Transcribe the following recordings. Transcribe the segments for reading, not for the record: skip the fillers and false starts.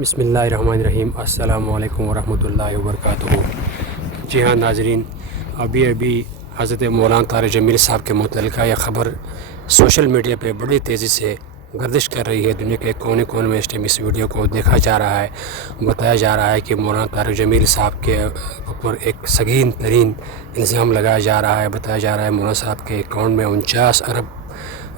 بسم اللہ الرحمن الرحیم۔ السلام علیکم ورحمۃ اللہ وبرکاتہ۔ جی ہاں ناظرین، ابھی حضرت مولانا طارق جمیل صاحب کے متعلقہ یہ خبر سوشل میڈیا پہ بڑی تیزی سے گردش کر رہی ہے۔ دنیا کے کونے کونے میں اس ویڈیو کو دیکھا جا رہا ہے۔ بتایا جا رہا ہے کہ مولانا طارق جمیل صاحب کے اوپر ایک سنگین ترین الزام لگایا جا رہا ہے۔ بتایا جا رہا ہے مولانا صاحب کے اکاؤنٹ میں 49 ارب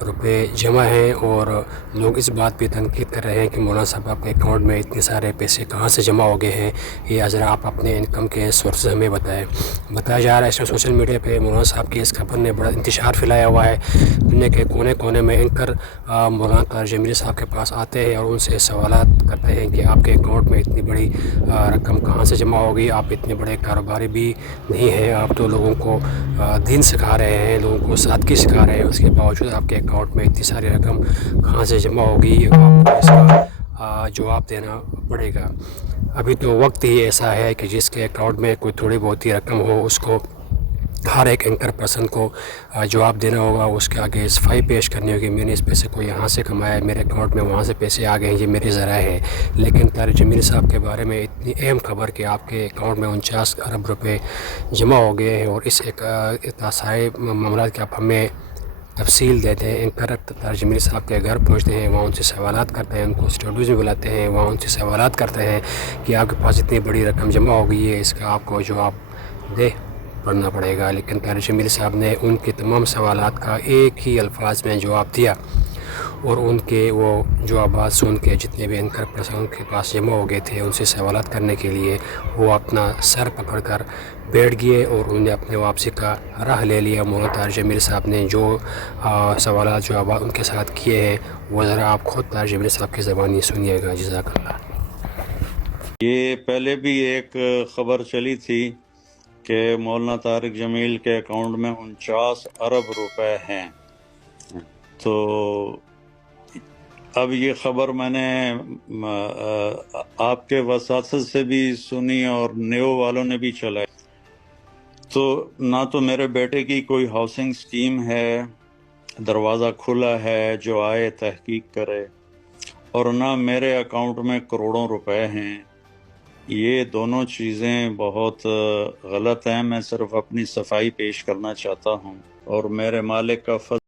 روپے جمع ہیں، اور لوگ اس بات پہ تنقید کر رہے ہیں کہ مولانا صاحب آپ کے اکاؤنٹ میں اتنے سارے پیسے کہاں سے جمع ہو گئے ہیں، یہ ذرا آپ اپنے انکم کے سورسز ہمیں بتائیں۔ بتایا جا رہا ہے اس میں سوشل میڈیا پہ مولانا صاحب کی اس خبر نے بڑا انتشار پھیلایا ہوا ہے۔ دنیا کے کونے کونے میں اینکر مولانا طارق جمیل صاحب کے پاس آتے ہیں اور ان سے سوالات کرتے ہیں کہ آپ کے اکاؤنٹ میں اتنی بڑی رقم کہاں سے جمع ہوگی، آپ اتنے بڑے کاروباری بھی نہیں ہیں، آپ تو لوگوں کو دین سکھا رہے ہیں، لوگوں کو سادگی سکھا رہے ہیں، اس کے باوجود آپ کے اکاؤنٹ میں اتنی ساری رقم کہاں سے جمع ہوگی، آپ کو اس کا جواب دینا پڑے گا۔ ابھی تو وقت ہی ایسا ہے کہ جس کے اکاؤنٹ میں کوئی تھوڑی بہت ہی رقم ہو، اس کو ہر ایک اینکر پرسن کو جواب دینا ہوگا، اس کے آگے صفائی پیش کرنی ہوگی، میں نے اس پیسے کو یہاں سے کمایا ہے، میرے اکاؤنٹ میں وہاں سے پیسے آ گئے ہیں، یہ میرے ذرائع ہے۔ لیکن طارق جمیل صاحب کے بارے میں اتنی اہم خبر کہ آپ کے اکاؤنٹ میں 49 ارب روپے جمع ہو گئے ہیں، اور اس ایک سارے معاملات کے آپ ہمیں تفصیل دیتے ہیں۔ اینکر طارق جمیل صاحب کے گھر پہنچتے ہیں، وہاں ان سے سوالات کرتے ہیں، ان کو اسٹوڈیوز میں بلاتے ہیں، وہاں ان سے سوالات کرتے ہیں کہ آپ کے پاس اتنی بڑی رقم جمع ہو گئی ہے، اس کا آپ کو جواب دے پڑھنا پڑے گا۔ لیکن طارق جمیل صاحب نے ان کے تمام سوالات کا ایک ہی الفاظ میں جواب دیا، اور ان کے وہ جوابات سن کے جتنے بھی اینکر پرسن کے پاس جمع ہو گئے تھے ان سے سوالات کرنے کے لیے، وہ اپنا سر پکڑ کر بیٹھ گئے، اور انہوں نے اپنے واپسی کا راہ لے لیا۔ مولانا طارق جمیل صاحب نے جو سوالات جوابات ان کے ساتھ کیے ہیں، وہ ذرا آپ خود طارق جمیل صاحب کی زبانی سنیے گا۔ جزاک اللہ۔ یہ پہلے بھی ایک خبر چلی تھی کہ مولانا طارق جمیل کے اکاؤنٹ میں 49 ارب روپے ہیں، تو اب یہ خبر میں نے آپ کے وساطت سے بھی سنی اور نیو والوں نے بھی چلائی۔ تو نہ تو میرے بیٹے کی کوئی ہاؤسنگ سکیم ہے، دروازہ کھلا ہے جو آئے تحقیق کرے، اور نہ میرے اکاؤنٹ میں کروڑوں روپے ہیں۔ یہ دونوں چیزیں بہت غلط ہیں۔ میں صرف اپنی صفائی پیش کرنا چاہتا ہوں، اور میرے مالک کا فضل